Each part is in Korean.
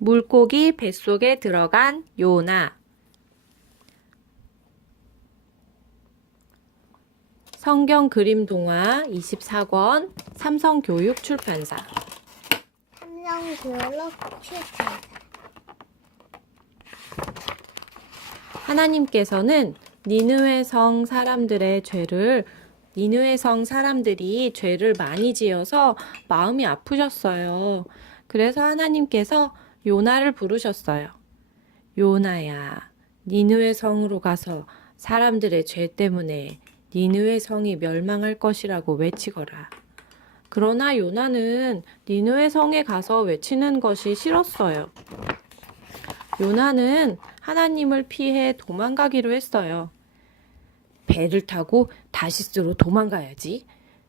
물고기 뱃속에 들어간 요나. 성경 그림 동화 24권 삼성교육출판사. 삼성교육출판사. 하나님께서는 니느웨 성 사람들이 죄를 많이 지어서 마음이 아프셨어요. 그래서 하나님께서 요나를 부르셨어요. 요나야, 니느웨 성으로 가서 사람들의 죄 때문에 니느웨 성이 멸망할 것이라고 외치거라. 그러나 요나는 니느웨 성에 가서 외치는 것이 싫었어요. 요나는 하나님을 피해 도망가기로 했어요. 배를 타고 다시스로 도망가야지.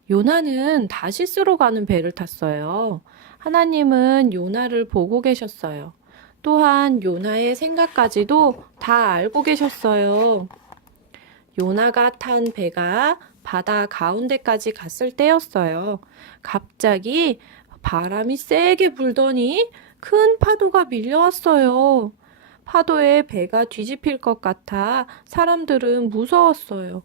요나는 다시스로 가는 배를 탔어요. 하나님은 요나를 보고 계셨어요. 또한 요나의 생각까지도 다 알고 계셨어요. 요나가 탄 배가 바다 가운데까지 갔을 때였어요. 갑자기 바람이 세게 불더니 큰 파도가 밀려왔어요. 파도에 배가 뒤집힐 것 같아 사람들은 무서웠어요.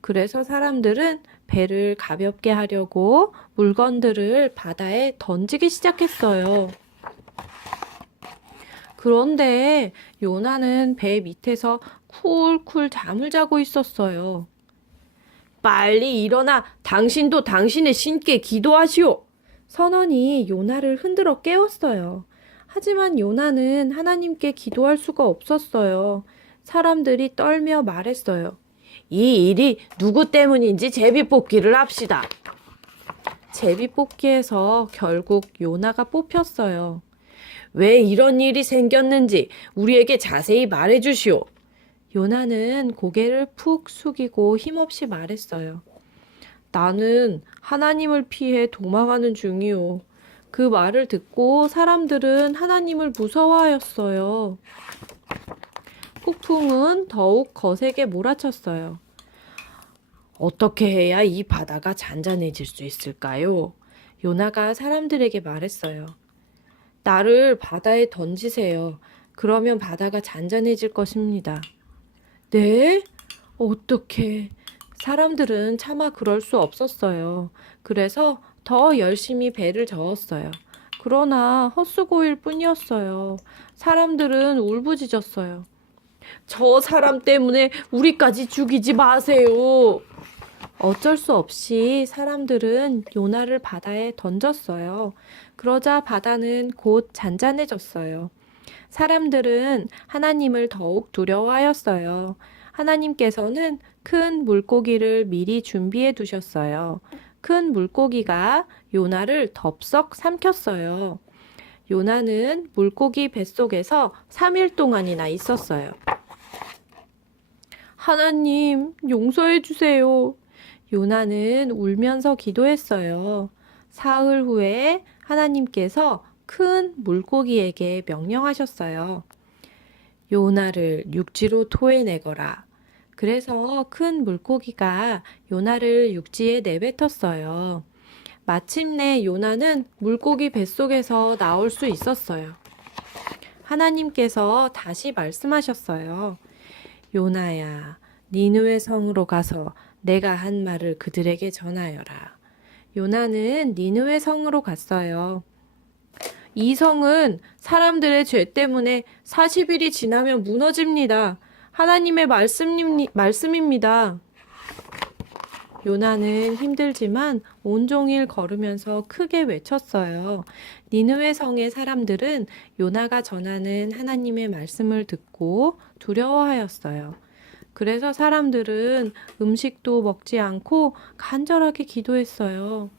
그래서 사람들은 배를 가볍게 하려고 물건들을 바다에 던지기 시작했어요. 그런데 요나는 배 밑에서 쿨쿨 잠을 자고 있었어요. 빨리 일어나 당신도 당신의 신께 기도하시오. 선원이 요나를 흔들어 깨웠어요. 하지만 요나는 하나님께 기도할 수가 없었어요. 사람들이 떨며 말했어요. 이 일이 누구 때문인지 제비뽑기를 합시다. 제비뽑기에서 결국 요나가 뽑혔어요. 왜 이런 일이 생겼는지 우리에게 자세히 말해주시오. 요나는 고개를 푹 숙이고 힘없이 말했어요. 나는 하나님을 피해 도망하는 중이오. 그 말을 듣고 사람들은 하나님을 무서워하였어요. 폭풍은 더욱 거세게 몰아쳤어요. 어떻게 해야 이 바다가 잔잔해질 수 있을까요? 요나가 사람들에게 말했어요. 나를 바다에 던지세요. 그러면 바다가 잔잔해질 것입니다. 네? 어떻게? 사람들은 차마 그럴 수 없었어요. 그래서 더 열심히 배를 저었어요. 그러나 헛수고일 뿐이었어요. 사람들은 울부짖었어요. 저 사람 때문에 우리까지 죽이지 마세요. 어쩔 수 없이 사람들은 요나를 바다에 던졌어요. 그러자 바다는 곧 잔잔해졌어요. 사람들은 하나님을 더욱 두려워하였어요. 하나님께서는 큰 물고기를 미리 준비해 두셨어요. 큰 물고기가 요나를 덥석 삼켰어요. 요나는 물고기 뱃속에서 3일 동안이나 있었어요. 하나님, 용서해 주세요. 요나는 울면서 기도했어요. 사흘 후에 하나님께서 큰 물고기에게 명령하셨어요. 요나를 육지로 토해내거라. 그래서 큰 물고기가 요나를 육지에 내뱉었어요. 마침내 요나는 물고기 뱃속에서 나올 수 있었어요. 하나님께서 다시 말씀하셨어요. 요나야, 니느웨 성으로 가서 내가 한 말을 그들에게 전하여라. 요나는 니느웨 성으로 갔어요. 이 성은 사람들의 죄 때문에 40일이 지나면 무너집니다. 하나님의 말씀입니다. 요나는 힘들지만 온종일 걸으면서 크게 외쳤어요. 니느웨 성의 사람들은 요나가 전하는 하나님의 말씀을 듣고 두려워하였어요. 그래서 사람들은 음식도 먹지 않고 간절하게 기도했어요.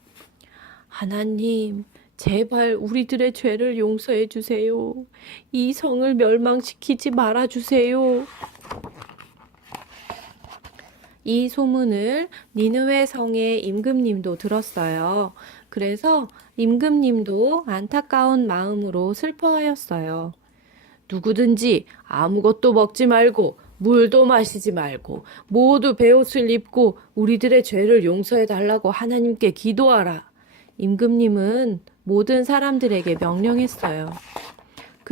하나님, 제발 우리들의 죄를 용서해 주세요. 이 성을 멸망시키지 말아 주세요. 이 소문을 니느웨 성의 임금님도 들었어요. 그래서 임금님도 안타까운 마음으로 슬퍼하였어요. 누구든지 아무것도 먹지 말고 물도 마시지 말고 모두 베옷을 입고 우리들의 죄를 용서해 달라고 하나님께 기도하라. 임금님은 모든 사람들에게 명령했어요.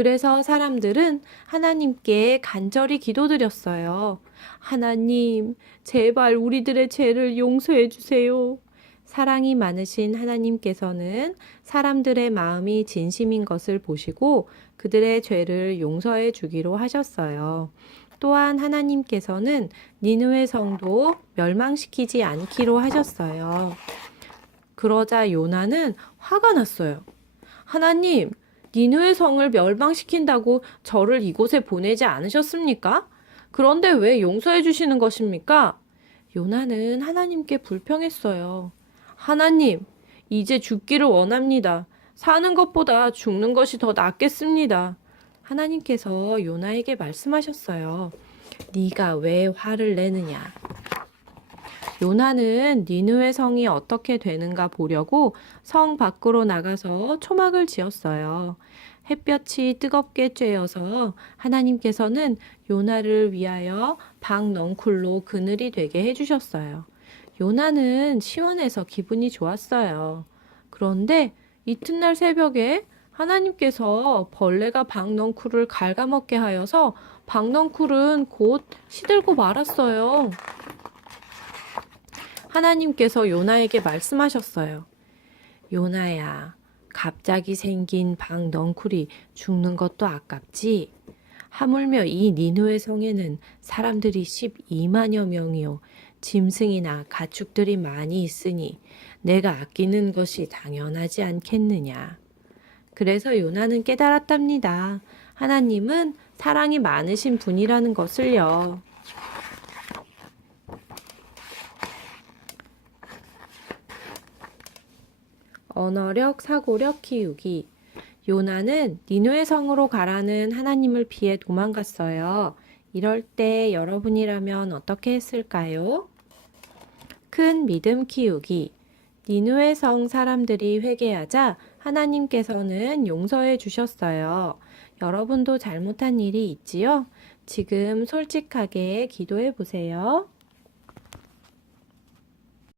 그래서 사람들은 하나님께 간절히 기도드렸어요. 하나님, 제발 우리들의 죄를 용서해 주세요. 사랑이 많으신 하나님께서는 사람들의 마음이 진심인 것을 보시고 그들의 죄를 용서해 주기로 하셨어요. 또한 하나님께서는 니느웨 성도 멸망시키지 않기로 하셨어요. 그러자 요나는 화가 났어요. 하나님, 니느웨 성을 멸망시킨다고 저를 이곳에 보내지 않으셨습니까? 그런데 왜 용서해 주시는 것입니까? 요나는 하나님께 불평했어요. 하나님, 이제 죽기를 원합니다. 사는 것보다 죽는 것이 더 낫겠습니다. 하나님께서 요나에게 말씀하셨어요. 네가 왜 화를 내느냐? 요나는 니느웨 성이 어떻게 되는가 보려고 성 밖으로 나가서 초막을 지었어요. 햇볕이 뜨겁게 쬐어서 하나님께서는 요나를 위하여 박넝쿨로 그늘이 되게 해주셨어요. 요나는 시원해서 기분이 좋았어요. 그런데 이튿날 새벽에 하나님께서 벌레가 박넝쿨을 갉아먹게 하여서 박넝쿨은 곧 시들고 말았어요. 하나님께서 요나에게 말씀하셨어요. 요나야, 갑자기 생긴 박넝쿨이 죽는 것도 아깝지? 하물며 이 니느웨 성에는 사람들이 12만여 명이요 짐승이나 가축들이 많이 있으니 내가 아끼는 것이 당연하지 않겠느냐. 그래서 요나는 깨달았답니다. 하나님은 사랑이 많으신 분이라는 것을요. 언어력, 사고력 키우기. 요나는 니느웨 성으로 가라는 하나님을 피해 도망갔어요. 이럴 때 여러분이라면 어떻게 했을까요? 큰 믿음 키우기. 니느웨 성 사람들이 회개하자 하나님께서는 용서해 주셨어요. 여러분도 잘못한 일이 있지요? 지금 솔직하게 기도해 보세요.